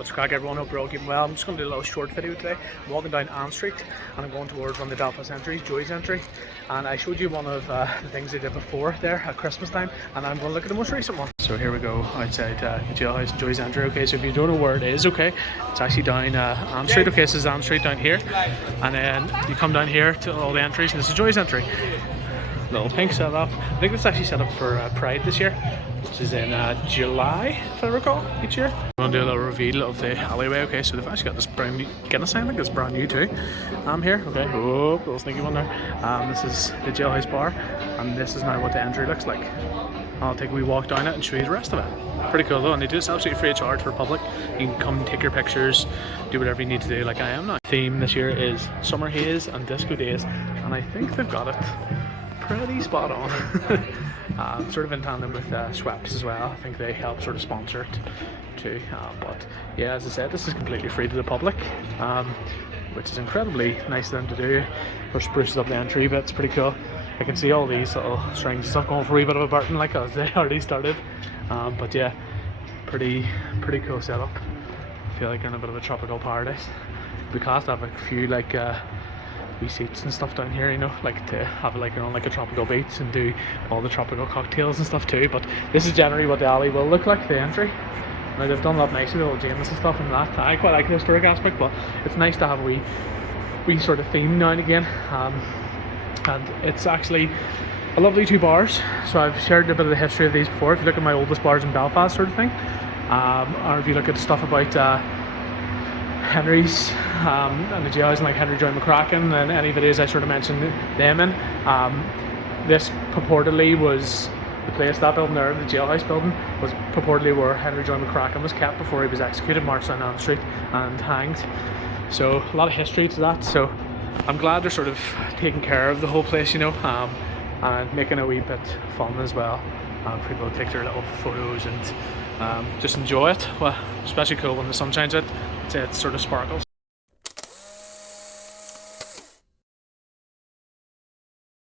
What's crack, everyone? Hope you're all keeping well. I'm just going to do a little short video today. I'm walking down Ann Street and I'm going towards one of the Belfast entries, Joy's entry. And I showed you one of the things they did before there at Christmas time, and I'm going to look at the most recent one. So here we go outside the Jailhouse, Joy's entry. Okay, so if you don't know where it is, okay, it's actually down Ann Street. Okay, this is Ann Street down here, and then you come down here to all the entries, and this is Joy's entry. Little pink setup. I think it's actually set up for Pride this year, which is in July, if I recall, each year. I'm going to do a little reveal of the alleyway. Okay, so they've actually got this brand new Guinness sign. I think it's brand new too. I'm here. Okay, oh, little sneaky one there. This is the Jailhouse bar, and this is now what the entry looks like. I'll take a wee walk down it and show you the rest of it. Pretty cool though, and they do this absolutely free of charge for public. You can come and take your pictures, do whatever you need to do, like I am now. Theme this year is Summer Haze and Disco Days, and I think they've got it pretty spot on. Sort of in tandem with Schweppes as well. I think they help sort of sponsor it too. But yeah, as I said, this is completely free to the public, which is incredibly nice of them to do. Or spruces up the entry, but it's pretty cool. I can see all these little strings and stuff going for a wee bit of a Burton, like as they already started. But yeah, pretty cool setup. I feel like you're in a bit of a tropical paradise. We cost have a few like wee seats and stuff down here, you know, like to have like your own like a tropical beach and do all the tropical cocktails and stuff too. But this is generally what the alley will look like, the entry. Now they've done that nicely, the little James and stuff and that. I quite like the historic aspect, but it's nice to have a wee sort of theme now and again. And it's actually a lovely two bars. So I've shared a bit of the history of these before. If you look at my oldest bars in Belfast sort of thing, or if you look at stuff about Henry's and the Jailhouse and like Henry Joy McCracken and any videos I sort of mentioned them in, this purportedly was the place, that building there, the Jailhouse building, was purportedly where Henry Joy McCracken was kept before he was executed, marched down Ann Street and hanged. So a lot of history to that. So I'm glad they're sort of taking care of the whole place, you know, and making it a wee bit fun as well, for people to take their little photos and just enjoy it. Well, especially cool when the sun shines out. It sort of sparkles.